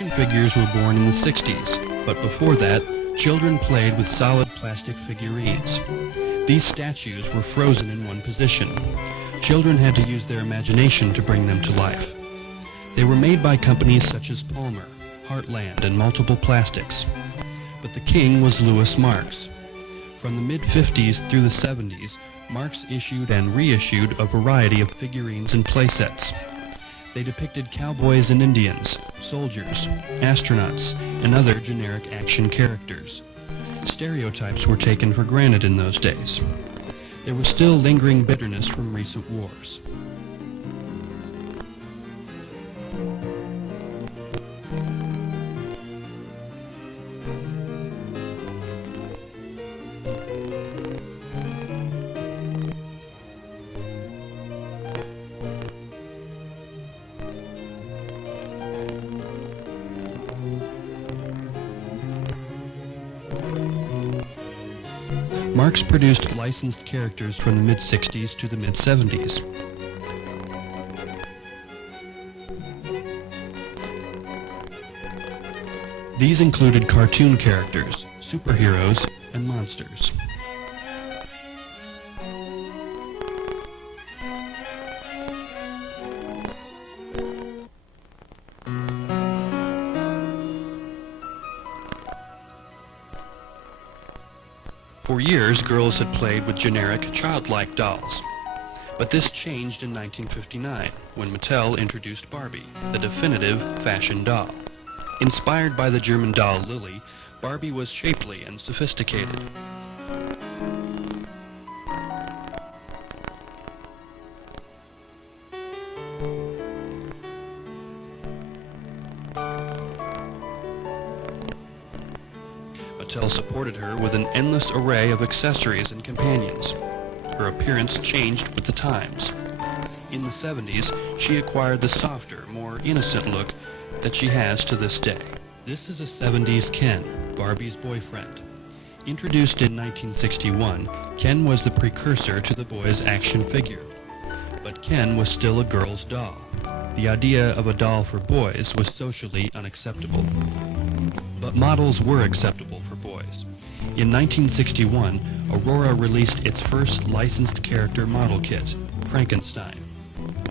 Action figures were born in the 60s, but before that, children played with solid plastic figurines. These statues were frozen in one position. Children had to use their imagination to bring them to life. They were made by companies such as Palmer, Heartland, and Multiple Plastics. But the king was Louis Marx. From the mid-50s through the 70s, Marx issued and reissued a variety of figurines and playsets. They depicted cowboys and Indians, soldiers, astronauts, and other generic action characters. Stereotypes were taken for granted in those days. There was still lingering bitterness from recent wars. Marx produced licensed characters from the mid-60s to the mid-70s. These included cartoon characters, superheroes, and monsters. For years, girls had played with generic, childlike dolls. But this changed in 1959, when Mattel introduced Barbie, the definitive fashion doll. Inspired by the German doll Lily, Barbie was shapely and sophisticated. Mattel supported her with an endless array of accessories and companions. Her appearance changed with the times. In the 70s, she acquired the softer, more innocent look that she has to this day. This is a 70s Ken, Barbie's boyfriend. Introduced in 1961, Ken was the precursor to the boy's action figure. But Ken was still a girl's doll. The idea of a doll for boys was socially unacceptable. But models were acceptable for boys. In 1961, Aurora released its first licensed character model kit, Frankenstein.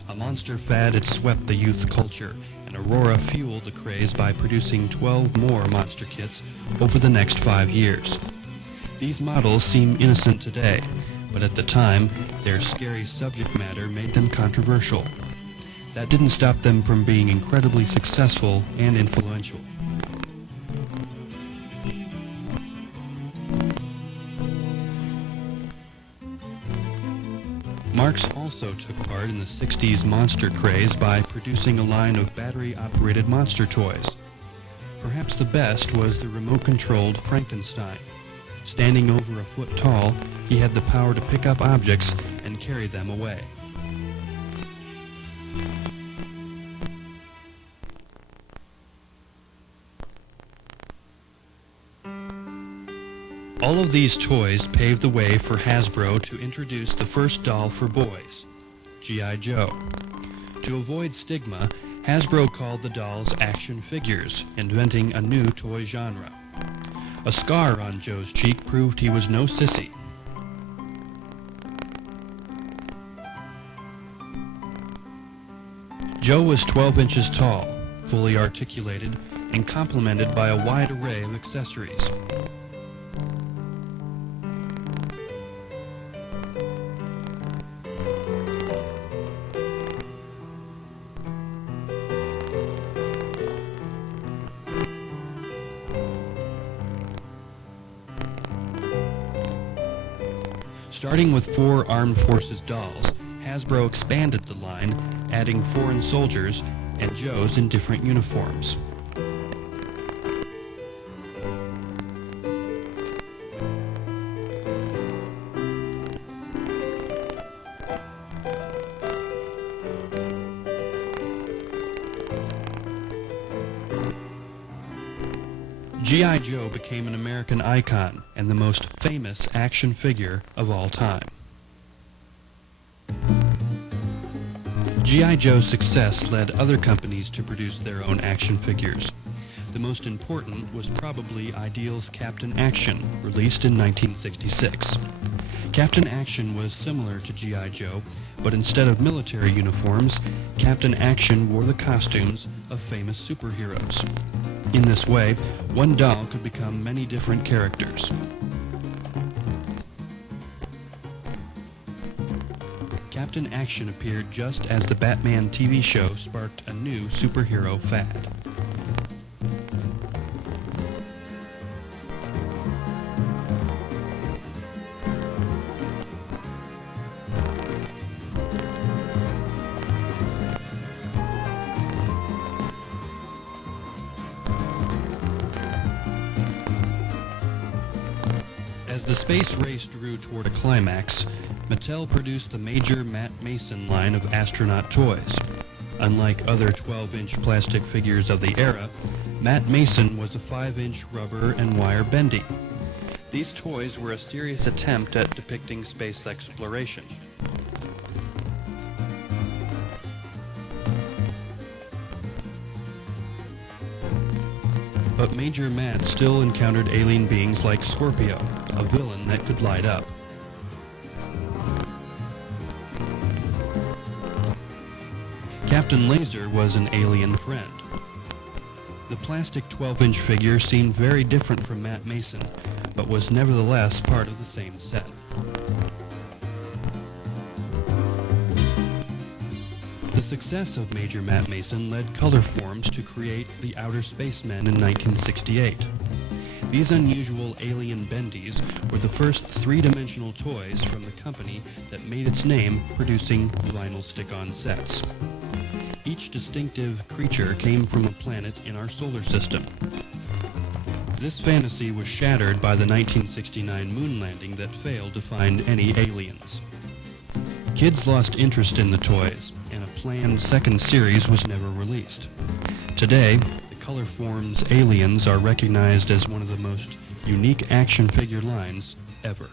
A monster fad had swept the youth culture, and Aurora fueled the craze by producing 12 more monster kits over the next 5 years. These models seem innocent today, but at the time, their scary subject matter made them controversial. That didn't stop them from being incredibly successful and influential. Marx also took part in the 60s monster craze by producing a line of battery-operated monster toys. Perhaps the best was the remote-controlled Frankenstein. Standing over a foot tall, he had the power to pick up objects and carry them away. All of these toys paved the way for Hasbro to introduce the first doll for boys, G.I. Joe. To avoid stigma, Hasbro called the dolls action figures, inventing a new toy genre. A scar on Joe's cheek proved he was no sissy. Joe was 12 inches tall, fully articulated, and complemented by a wide array of accessories. Starting with 4 Armed Forces dolls, Hasbro expanded the line, adding foreign soldiers and Joes in different uniforms. G.I. Joe became an American icon and the most famous action figure of all time. G.I. Joe's success led other companies to produce their own action figures. The most important was probably Ideal's Captain Action, released in 1966. Captain Action was similar to G.I. Joe, but instead of military uniforms, Captain Action wore the costumes of famous superheroes. In this way, one doll could become many different characters. Captain Action appeared just as the Batman TV show sparked a new superhero fad. As the space race drew toward a climax, Mattel produced the major Matt Mason line of astronaut toys. Unlike other 12-inch plastic figures of the era, Matt Mason was a 5-inch rubber and wire bendy. These toys were a serious attempt at depicting space exploration. But Major Matt still encountered alien beings like Scorpio, a villain that could light up. Captain Laser was an alien friend. The plastic 12-inch figure seemed very different from Matt Mason, but was nevertheless part of the same set. The success of Major Matt Mason led Colorforms to create the Outer Spacemen in 1968. These unusual alien bendies were the first three-dimensional toys from the company that made its name producing vinyl stick-on sets. Each distinctive creature came from a planet in our solar system. This fantasy was shattered by the 1969 moon landing that failed to find any aliens. Kids lost interest in the toys, and a planned second series was never released. Today, the Colorforms aliens are recognized as one of the most unique action figure lines ever.